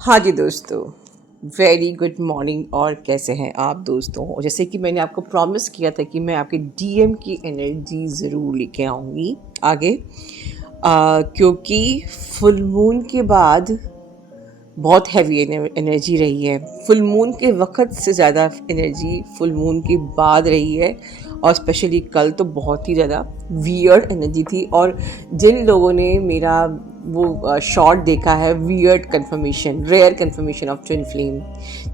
हाँ जी दोस्तों, very good morning. और कैसे हैं आप दोस्तों? और जैसे कि मैंने आपको प्रॉमिस किया था कि मैं आपके डीएम की एनर्जी ज़रूर लेके आऊँगी आगे, क्योंकि फुल मून के बाद बहुत हैवी एनर्जी रही है। फुल मून के वक़्त से ज़्यादा एनर्जी फुल मून के बाद रही है, और स्पेशली कल तो बहुत ही ज़्यादा वियर्ड एनर्जी थी। और जिन लोगों ने मेरा वो शॉट देखा है, weird confirmation, rare confirmation of twin flame,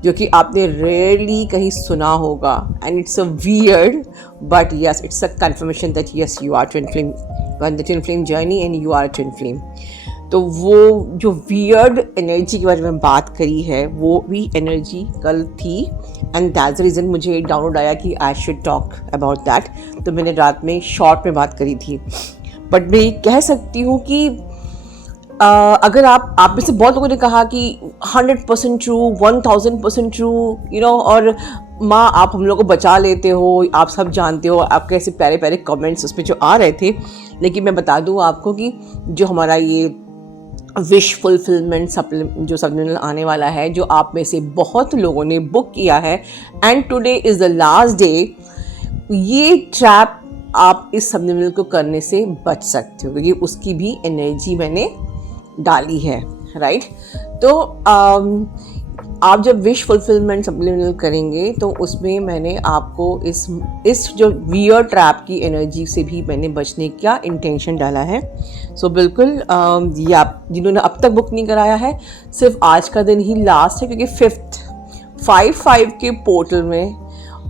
जो कि आपने रेयरली कहीं सुना होगा, and it's a weird but yes, it's a confirmation that yes you are twin flame, you are the twin flame journey and you are twin flame. तो वो जो weird energy के बारे में बात करी है, वो भी एनर्जी कल थी, एंड दैट्स द रीज़न मुझे डाउनलोड आया कि I should talk about that. तो मैंने रात में शॉर्ट में बात करी थी, बट मैं कह सकती हूँ कि अगर आप में से बहुत लोगों ने कहा कि 100% ट्रू, 1000% ट्रू, और माँ आप हम लोग को बचा लेते हो, आप सब जानते हो, आपके ऐसे प्यारे प्यारे कमेंट्स उसमें जो आ रहे थे। लेकिन मैं बता दूँ आपको कि जो हमारा ये विश फुलफिलमेंट जो सप्लीमेंटल आने वाला है, जो आप में से बहुत लोगों ने बुक किया है, and today is the last day, ये ट्रैप आप इस सप्लीमेंटल को करने से बच सकते हो, क्योंकि उसकी भी एनर्जी मैंने डाली है, राइट। तो आप जब विश फुलफिलमेंट सप्लीमेंटल करेंगे तो उसमें मैंने आपको इस जो वियर ट्रैप की एनर्जी से भी मैंने बचने का इंटेंशन डाला है। सो बिल्कुल ये आप जिन्होंने अब तक बुक नहीं कराया है, सिर्फ आज का दिन ही लास्ट है, क्योंकि 5/5 के पोर्टल में,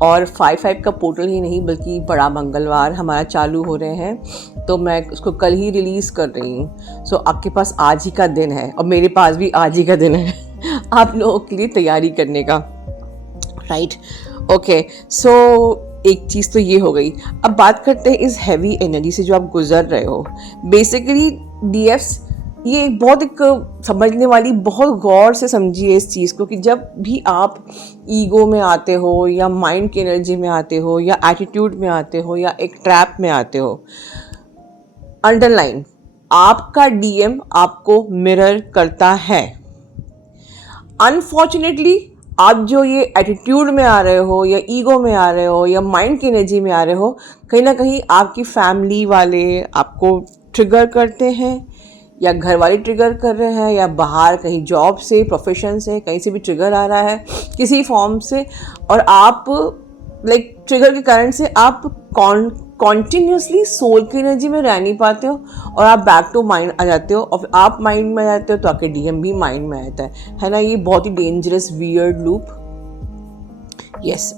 और 5/5 का पोर्टल ही नहीं बल्कि बड़ा मंगलवार हमारा चालू हो रहे हैं, तो मैं उसको कल ही रिलीज़ कर रही हूँ। सो आपके पास आज ही का दिन है, और मेरे पास भी आज ही का दिन है आप लोगों के लिए तैयारी करने का, राइट। ओके, सो एक चीज़ तो ये हो गई। अब बात करते हैं इस हैवी एनर्जी से जो आप गुजर रहे हो। बेसिकली डीएफ्स, ये बहुत एक समझने वाली, बहुत गौर से समझिए इस चीज़ को, कि जब भी आप ईगो में आते हो, या माइंड की एनर्जी में आते हो, या एटीट्यूड में आते हो, या एक ट्रैप में आते हो, अंडरलाइन आपका डीएम आपको मिरर करता है। अनफॉर्चुनेटली आप जो ये एटीट्यूड में आ रहे हो, या ईगो में आ रहे हो, या माइंड की एनर्जी में आ रहे हो, कहीं ना कहीं आपकी फैमिली वाले आपको ट्रिगर करते हैं, या घर वाले ट्रिगर कर रहे हैं, या बाहर कहीं जॉब से, प्रोफेशन से, कहीं से भी ट्रिगर आ रहा है किसी फॉर्म से, और आप ट्रिगर के कारण से आप कॉन्टिन्यूसली सोल की एनर्जी में रह नहीं पाते हो, और आप बैक टू माइंड आ जाते हो, और आप माइंड में आ जाते हो तो आपके डीएम भी माइंड में आ जाता है ना। ये बहुत ही डेंजरस वियर्ड लूप, यस।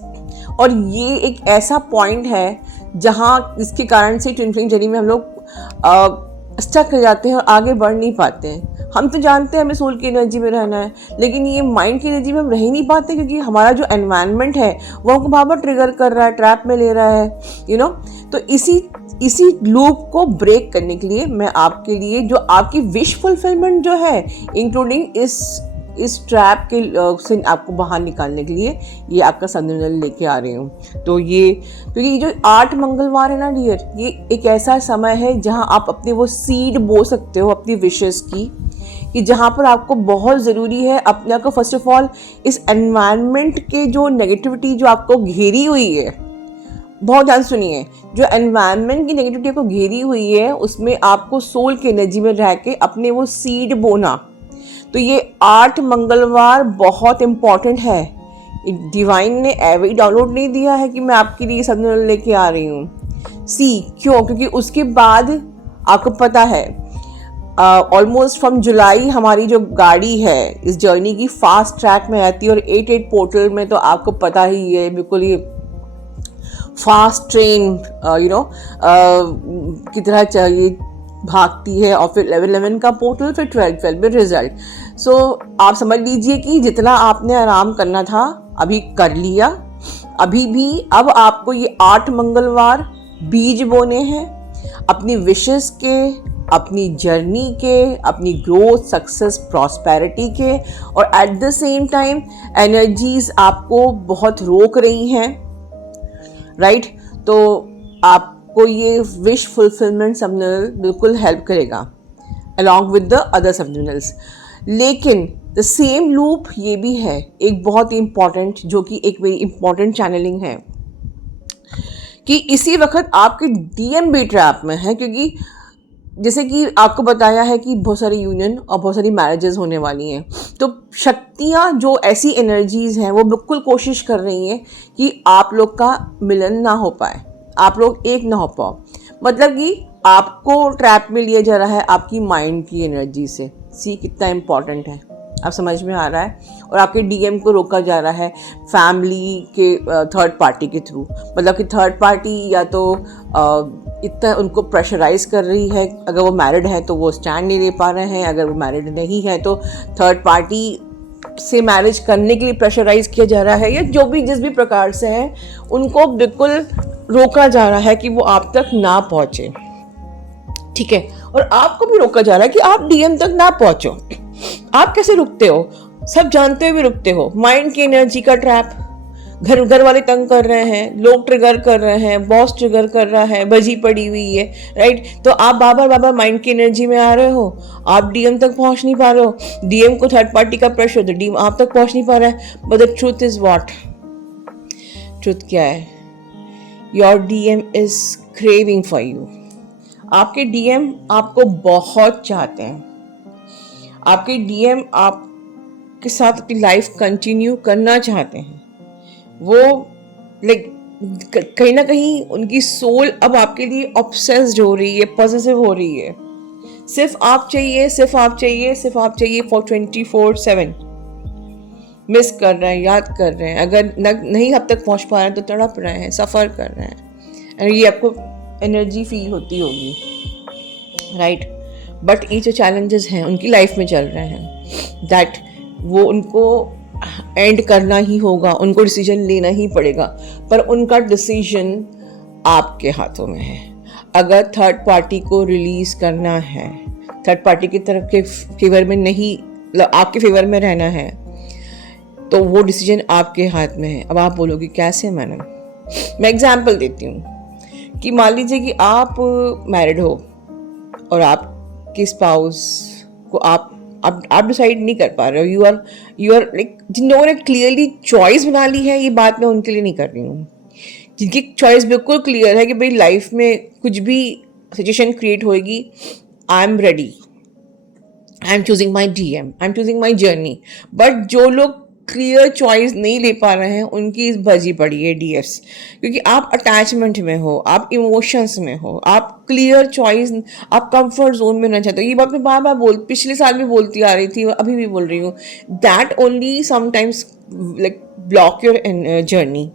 और ये एक ऐसा पॉइंट है जहाँ इसके कारण से ट्विन फ्लेम जर्नी में हम लोग स्टक कर जाते हैं और आगे बढ़ नहीं पाते हैं। हम तो जानते हैं हमें सोल की एनर्जी में रहना है, लेकिन ये माइंड की एनर्जी में हम रह ही नहीं पाते, क्योंकि हमारा जो एनवायरनमेंट है वो हमको बार बार ट्रिगर कर रहा है, ट्रैप में ले रहा है, तो इसी लूप को ब्रेक करने के लिए मैं आपके लिए जो आपकी विश फुलफिलमेंट जो है, इंक्लूडिंग इस ट्रैप के से आपको बाहर निकालने के लिए ये आपका संतुलन लेके आ रही हूँ। तो ये, क्योंकि ये जो 8 मंगलवार है ना डियर, ये एक ऐसा समय है जहाँ आप अपने वो सीड बो सकते हो अपनी विशेस की, कि जहाँ पर आपको बहुत ज़रूरी है अपने आप को फर्स्ट ऑफ ऑल इस एनवायरनमेंट के जो नेगेटिविटी जो आपको घेरी हुई है, बहुत ध्यान सुनिए, जो एनवायरनमेंट की नेगेटिविटी को घेरी हुई है उसमें आपको सोल की एनर्जी में रह के अपने वो सीड बोना। तो ये 8 मंगलवार बहुत इम्पॉर्टेंट है। डिवाइन ने एवरी डाउनलोड नहीं दिया है कि मैं आपके लिए सब लेके आ रही हूँ। क्यों? क्योंकि उसके बाद आपको पता है ऑलमोस्ट फ्रॉम जुलाई हमारी जो गाड़ी है इस जर्नी की फास्ट ट्रैक में आती है, और 8/8 पोर्टल में तो आपको पता ही है, बिल्कुल ये फास्ट ट्रेन की तरह चाहिए भागती है, और फिर 11 का पोर्टल, फिर 12 में रिजल्ट। सो आप समझ लीजिए कि जितना आपने आराम करना था अभी कर लिया। अभी भी अब आपको ये 8 मंगलवार बीज बोने हैं अपनी विशेस के, अपनी जर्नी के, अपनी ग्रोथ, सक्सेस, प्रॉस्पेरिटी के, और at the same time energies आपको बहुत रोक रही हैं, राइट। तो आपको ये विश फुलफिलमेंट सप्लीमेंटल बिल्कुल हेल्प करेगा अलॉन्ग विद द अदर सप्लीमेंटल्स। लेकिन द सेम लूप ये भी है, एक बहुत ही इम्पॉर्टेंट, जो कि एक वेरी इम्पॉर्टेंट चैनलिंग है कि इसी वक्त आपके डीएम भी ट्रैप में है, क्योंकि जैसे कि आपको बताया है कि बहुत सारी यूनियन और बहुत सारी मैरिजेस होने वाली हैं, तो शक्तियाँ जो ऐसी एनर्जीज़ हैं वो बिल्कुल कोशिश कर रही हैं कि आप लोग का मिलन ना हो पाए, आप लोग एक ना हो पाओ। मतलब कि आपको ट्रैप में लिया जा रहा है आपकी माइंड की एनर्जी से। सी कितना इम्पॉर्टेंट है, अब समझ में आ रहा है। और आपके डीएम को रोका जा रहा है फैमिली के थर्ड पार्टी के थ्रू, मतलब कि थर्ड पार्टी या तो इतना उनको प्रेशराइज कर रही है, अगर वो मैरिड है तो वो स्टैंड नहीं ले पा रहे हैं, अगर वो मैरिड नहीं है तो थर्ड पार्टी से मैरिज करने के लिए प्रेशराइज किया जा रहा है, या जो भी जिस भी प्रकार से है उनको बिल्कुल रोका जा रहा है कि वो आप तक ना पहुँचे। ठीक है, और आपको भी रोका जा रहा है कि आप डीएम तक ना पहुँचो। आप कैसे रुकते हो, सब जानते हुए रुकते हो। माइंड की एनर्जी का ट्रैप, घर वाले तंग कर रहे हैं, लोग ट्रिगर कर रहे हैं, बॉस ट्रिगर कर रहा है, बजी पड़ी हुई है, राइट। तो आप बार माइंड की एनर्जी में आ रहे हो, आप डीएम तक पहुंच नहीं पा रहे हो, डीएम को थर्ड पार्टी का प्रेशर, तो डीएम आप तक पहुंच नहीं पा रहा है। But the truth is what, truth क्या है? Your DM is craving for you. आपके डीएम आपको बहुत चाहते हैं, आपके डीएम आपके साथ अपनी लाइफ कंटिन्यू करना चाहते हैं। वो कहीं ना कहीं उनकी सोल अब आपके लिए ऑब्सेस्ड हो रही है, पॉजिटिव हो रही है। सिर्फ आप चाहिए, सिर्फ आप चाहिए, सिर्फ आप चाहिए फॉर 24/7। मिस कर रहे हैं, याद कर रहे हैं, अगर नहीं अब तक पहुंच पा रहे हैं तो तड़प रहे हैं, सफ़र कर रहे हैं, और ये आपको एनर्जी फील होती होगी, राइट। बट ये जो चैलेंजेस हैं उनकी लाइफ में चल रहे हैं, दैट वो उनको एंड करना ही होगा, उनको डिसीजन लेना ही पड़ेगा, पर उनका डिसीजन आपके हाथों में है। अगर थर्ड पार्टी को रिलीज करना है, थर्ड पार्टी की तरफ के फेवर में नहीं, आपके फेवर में रहना है, तो वो डिसीजन आपके हाथ में है। अब आप बोलोगे कैसे मैडम? मैं एग्जाम्पल देती हूँ कि मान लीजिए कि आप मैरिड हो और आपके स्पाउस को आप डिसाइड नहीं कर पा रहे हो, यू आर लाइक, जिन लोगों ने क्लियरली चॉइस बना ली है, ये बात मैं उनके लिए नहीं कर रही हूँ, जिनकी चॉइस बिल्कुल क्लियर है कि भाई लाइफ में कुछ भी सिचुएशन क्रिएट होएगी, I am ready, I am choosing my DM, I am choosing my journey. But जो लोग क्लियर चॉइस नहीं ले पा रहे हैं, उनकी इस भजी पड़ी है डीएफ्स, क्योंकि आप अटैचमेंट में हो, आप इमोशंस में हो, आप क्लियर चॉइस, आप कंफर्ट जोन में रहना चाहते हो। ये बात मैं बार पिछले साल भी बोलती आ रही थी, अभी भी बोल रही हूँ, that only sometimes like block your journey.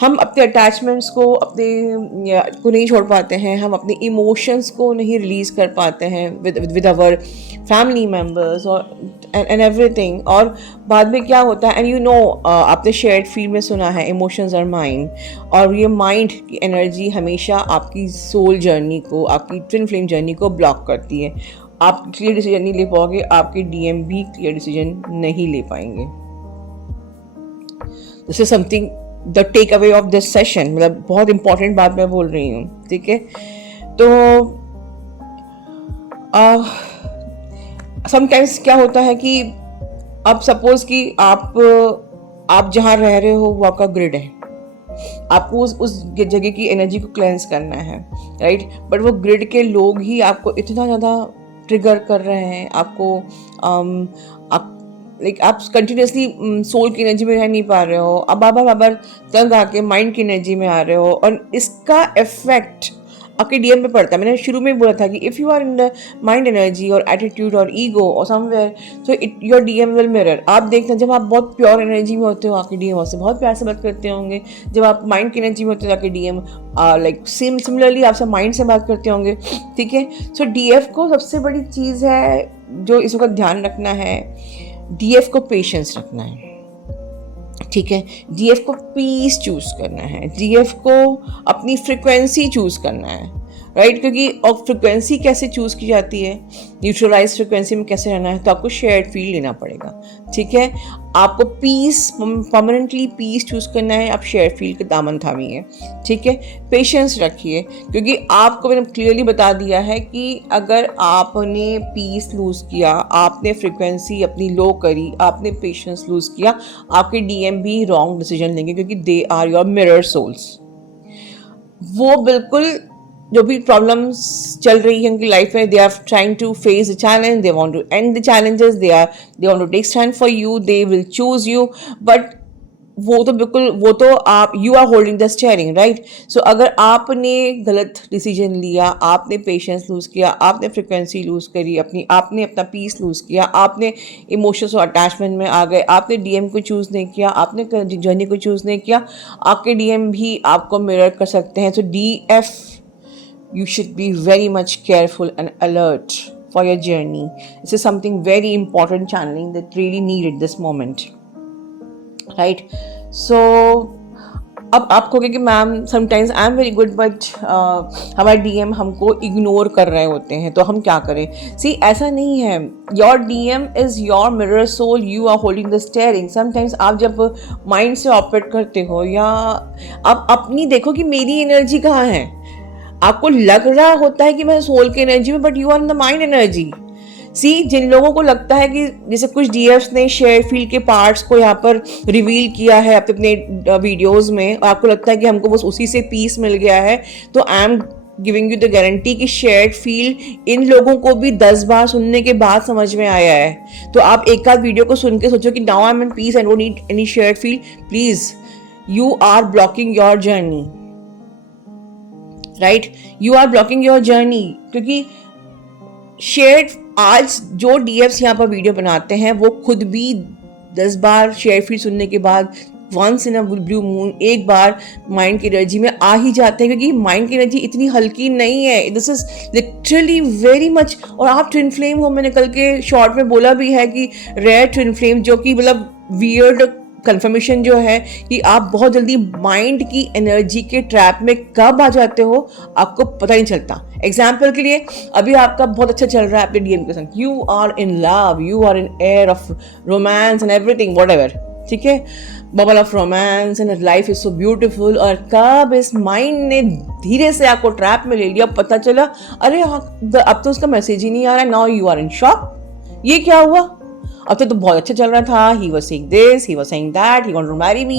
हम अपने अटैचमेंट्स को नहीं छोड़ पाते हैं, हम अपने इमोशंस को नहीं रिलीज़ कर पाते हैं विद आवर फैमिली मेम्बर्स और एंड एवरीथिंग। और बाद में क्या होता है, एंड यू नो, आपने शेयर्ड फील्ड में सुना है, इमोशंस और माइंड, और ये माइंड की एनर्जी हमेशा आपकी सोल जर्नी को, आपकी ट्विन फ्लेम जर्नी को ब्लॉक करती है। आप क्लियर डिसीजन नहीं ले पाओगे, आपके डीएम भी क्लियर डिसीजन नहीं ले पाएंगे। This is something the take away of this session, मतलब बहुत इंपॉर्टेंट बात मैं बोल रही हूँ, ठीक है। तो समटाइम्स क्या होता है कि अब सपोज कि आप जहाँ रह रहे हो वो आपका ग्रिड है, आपको उस जगह की एनर्जी को क्लेंस करना है, राइट। बट वो ग्रिड के लोग ही आपको इतना ज़्यादा ट्रिगर कर रहे हैं, आपको आप कंटिन्यूसली सोल की एनर्जी में रह नहीं पा रहे हो, अब बार तंग आके माइंड की एनर्जी में आ रहे हो, और इसका इफेक्ट आपके डीएम पे पड़ता है। मैंने शुरू में बोला था कि if you are in the mind energy और एटीट्यूड और ईगो और somewhere, so your DM will mirror. आप देखना, जब आप बहुत प्योर एनर्जी में होते हो, आपके डीएम आपसे बहुत प्यार से बात करते होंगे। जब आप माइंड की एनर्जी में होते हो, आपके डीएम लाइक सिमिलरली आपसे माइंड से बात करते होंगे, ठीक है। सो डीएफ को सबसे बड़ी चीज़ है जो इस वक्त ध्यान रखना है, डीएफ को पेशेंस रखना है, ठीक है। डीएफ को पीस चूज करना है, डीएफ को अपनी फ्रिक्वेंसी चूज करना है, राइट क्योंकि और फ्रिक्वेंसी कैसे चूज़ की जाती है, न्यूट्रलाइज फ्रिक्वेंसी में कैसे रहना है, तो आपको शेयर्ड फील लेना पड़ेगा। ठीक है, आपको पीस, परमानेंटली पीस चूज़ करना है, आप शेयर्ड फील के दामन थामिए। ठीक है, पेशेंस रखिए, क्योंकि आपको मैंने क्लियरली बता दिया है कि अगर आपने पीस लूज़ किया, आपने फ्रिक्वेंसी अपनी लो करी, आपने पेशेंस लूज़ किया, आपके डीएम भी रॉन्ग डिसीजन लेंगे, क्योंकि they are your mirror souls. वो बिल्कुल जो भी प्रॉब्लम्स चल रही है उनकी लाइफ में, they are trying to face the challenge, they want to end the challenges, they want to take stand for you, they will choose you, but वो तो बिल्कुल, वो तो आप, you are holding the steering, right. So अगर आपने गलत decision लिया, आपने पेशेंस लूज किया, आपने फ्रिक्वेंसी लूज करी अपनी, आपने अपना पीस लूज किया, आपने इमोशंस और अटैचमेंट में आ गए, आपने डीएम को चूज नहीं किया, आपने जर्नी को चूज नहीं किया, आपके डीएम भी आपको मिरर कर सकते हैं। सो DF, you should be very much careful and alert for your journey. This is something very important channeling that really needed this moment, right? So अब आप कहोगे कि ma'am sometimes I am very good but हमारे DM हमको ignore कर रहे होते हैं, तो हम क्या करें? सी, ऐसा नहीं है। Your DM is your mirror soul, you are holding the steering. Sometimes आप जब माइंड से ऑपरेट करते हो, या आप अपनी देखो कि मेरी एनर्जी कहाँ है, आपको लग रहा होता है कि मैं सोल की एनर्जी में, but you are in the mind energy. See, जिन लोगों को लगता है कि जैसे कुछ डीएफ्स ने शेयर फील्ड के पार्ट्स को यहाँ पर रिवील किया है अपने वीडियोस में, और आपको लगता है कि हमको बस उसी से पीस मिल गया है, तो I am giving you the guarantee कि शेयर्ड फील्ड इन लोगों को भी 10 बार सुनने के बाद समझ में आया है। तो आप एक आध वीडियो को सुन के सोचो कि now I am in peace, I don't need any shared field. Please, you are blocking your journey, right, you are blocking your journey. क्योंकि शेयर्ड, आज जो डीएफ्स यहाँ पर वीडियो बनाते हैं वो खुद भी 10 बार शेयर फीड सुनने के बाद, once in a blue moon, एक बार माइंड की एनर्जी में आ ही जाते हैं, क्योंकि माइंड की एनर्जी इतनी हल्की नहीं है। This is literally very much. और आप ट्विन फ्लेम हो, मैंने कल के शॉर्ट में बोला भी है कि रेयर ट्विन फ्लेम, जो कि मतलब वियर्ड कंफर्मेशन जो है कि आप बहुत जल्दी माइंड की एनर्जी के ट्रैप में कब आ जाते हो आपको पता नहीं चलता। एग्जाम्पल के लिए, अभी आपका बहुत अच्छा चल रहा है अपने डीएम के साथ, you are in love, you are in air of romance and everything, whatever, ठीक है, bubble of romance and life is so beautiful. और कब इस माइंड ने धीरे से आपको ट्रैप में ले लिया, पता चला अरे अब तो उसका मैसेज ही नहीं आ रहा है। Now you are in shock, ये क्या हुआ? अब तो बहुत अच्छा चल रहा था, he was saying this, he was saying that, he wanted to marry me,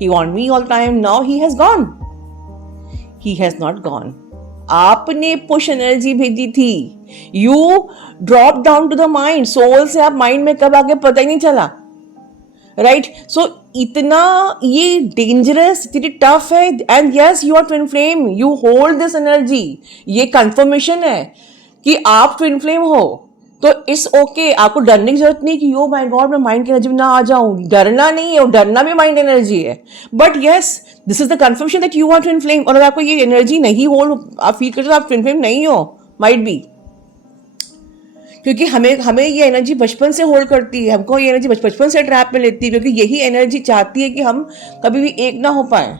he want me all the time. Now he has gone. He has not gone. आपने पुश एनर्जी भेजी थी, you drop down to the mind, soul से आप mind में कब आगे पता ही नहीं चला, राइट। सो इतना ये डेंजरस, इतनी टफ है, and yes you are twin flame, you hold this energy. ये कंफर्मेशन है कि आप ट्विन फ्लेम हो, तो इट्स ओके, आपको डरने की जरूरत नहीं कि ओ माय गॉड मैं माइंड की एनर्जी में ना आ जाऊं। डरना नहीं है, और डरना भी माइंड एनर्जी है, but yes this is the confirmation that you are twin flame. और अगर आपको ये एनर्जी नहीं होल्ड, आप फील करते हो आप ट्विन फ्लेम नहीं हो, माइट बी, क्योंकि हमें ये एनर्जी बचपन से होल्ड करती है, हमको ये एनर्जी बचपन से ट्रैप में लेती है, क्योंकि यही एनर्जी चाहती है कि हम कभी भी एक ना हो पाए,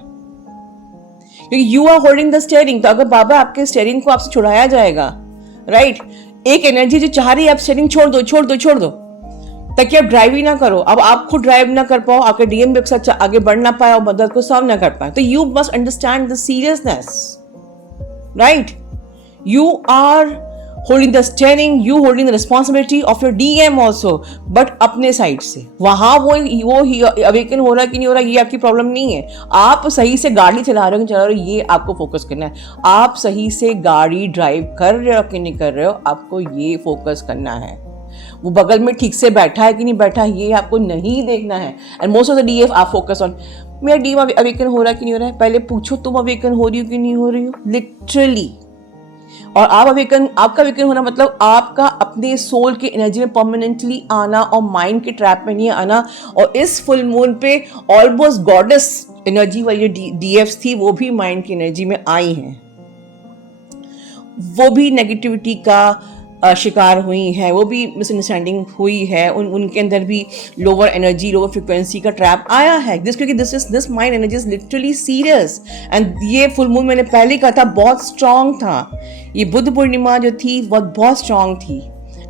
क्योंकि you are holding the steering. तो अगर बाबा आपके स्टीयरिंग को आपसे छुड़ाया जाएगा, राइट, एक एनर्जी जो चाह रही है आप स्टीयरिंग छोड़ दो छोड़ दो छोड़ दो, ताकि आप ड्राइव ही ना करो, अब आप खुद ड्राइव ना कर पाओ, आपके डीएम भी साथ आगे बढ़ ना पाए और मदद को सर्व ना कर पाए, तो you must understand the seriousness, right. You are holding the steering, you holding the responsibility of your DM also, but अपने साइड से। वहां वो अवेकन हो रहा है कि नहीं हो रहा, ये आपकी प्रॉब्लम नहीं है। आप सही से गाड़ी चला रहे हो कि चला रहे हो, ये आपको फोकस करना है। आप सही से गाड़ी ड्राइव कर रहे हो कि नहीं कर रहे हो, आपको ये फोकस करना है। वो बगल में ठीक से बैठा है कि नहीं बैठा है, ये आपको नहीं देखना है। And most of the DF आप फोकस ऑन मेरा डीएम अवेकन हो रहा है कि नहीं हो रहा है। पहले पूछो तुम अवेकन हो रही हो कि नहीं हो रही हो, लिटरली। और आपका अवेकन होना मतलब आपका अपने सोल की एनर्जी में परमानेंटली आना, और माइंड के ट्रैप में नहीं आना। और इस फुल मून पे ऑलमोस्ट गॉडेस एनर्जी वाली जो डीएफ्स थी वो भी माइंड की एनर्जी में आई हैं, वो भी नेगेटिविटी का शिकार हुई हैं, वो भी मिसअंडरस्टैंडिंग हुई है, उनके अंदर भी लोअर एनर्जी, लोअर फ्रिक्वेंसी का ट्रैप आया है, क्योंकि this mind energy is literally serious. And ये फुल मून मैंने पहले कहा था बहुत स्ट्रांग था, ये बुद्ध पूर्णिमा जो थी वो बहुत स्ट्रांग थी।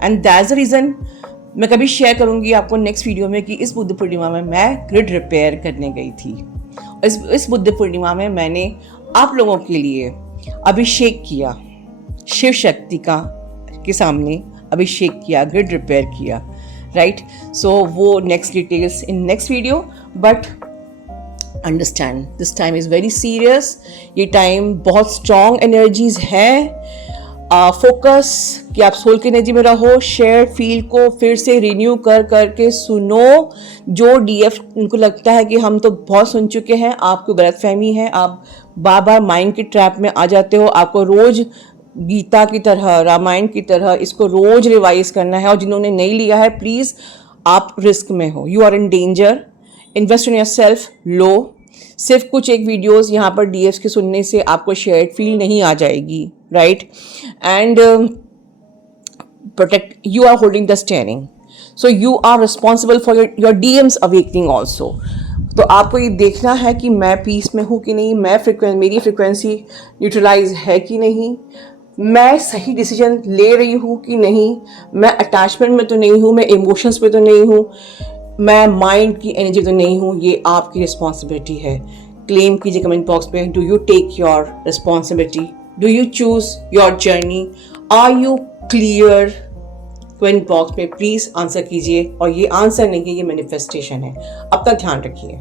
एंड दैट्स द रीज़न मैं कभी शेयर करूंगी आपको नेक्स्ट वीडियो में कि इस बुद्ध पूर्णिमा में मैं ग्रिड रिपेयर करने गई थी। इस बुद्ध पूर्णिमा में मैंने आप लोगों के लिए अभिषेक किया, शिव शक्ति का के सामने अभिषेक किया, ग्रिड रिपेयर किया, राइट। सो वो next details in next video, but understand this time is very serious. ये टाइम बहुत स्ट्रॉन्ग एनर्जीज है। फोकस कि आप सोल की एनर्जी में रहो, शेयर फील को फिर से रिन्यू करके सुनो। जो डीएफ उनको लगता है कि हम तो बहुत सुन चुके हैं, आपको गलतफहमी है, आप बार बार माइंड के ट्रैप में आ जाते हो। आपको रोज गीता की तरह, रामायण की तरह इसको रोज रिवाइज करना है, और जिन्होंने नहीं लिया है प्लीज़ आप रिस्क में हो, you are in danger. Invest in yourself. लो सिर्फ कुछ एक वीडियोस यहाँ पर डीएफ के सुनने से आपको शेयर्ड फील नहीं आ जाएगी, right. And protect, you are holding the steering, so you are responsible for your DM's awakening also. तो आपको ये देखना है कि मैं पीस में हूँ कि नहीं, मेरी फ्रिक्वेंसी न्यूट्रलाइज है कि नहीं, मैं सही डिसीजन ले रही हूँ कि नहीं, मैं अटैचमेंट में तो नहीं हूँ, मैं इमोशंस में तो नहीं हूँ, मैं माइंड की एनर्जी तो नहीं हूँ। ये आपकी रिस्पॉन्सिबिलिटी है। क्लेम कीजिए कमेंट बॉक्स पे, do you take your responsibility, do you choose your journey, are you clear. Comment box पे प्लीज़ आंसर कीजिए, और ये आंसर नहीं है, ये मैनिफेस्टेशन है। अपना ध्यान रखिए।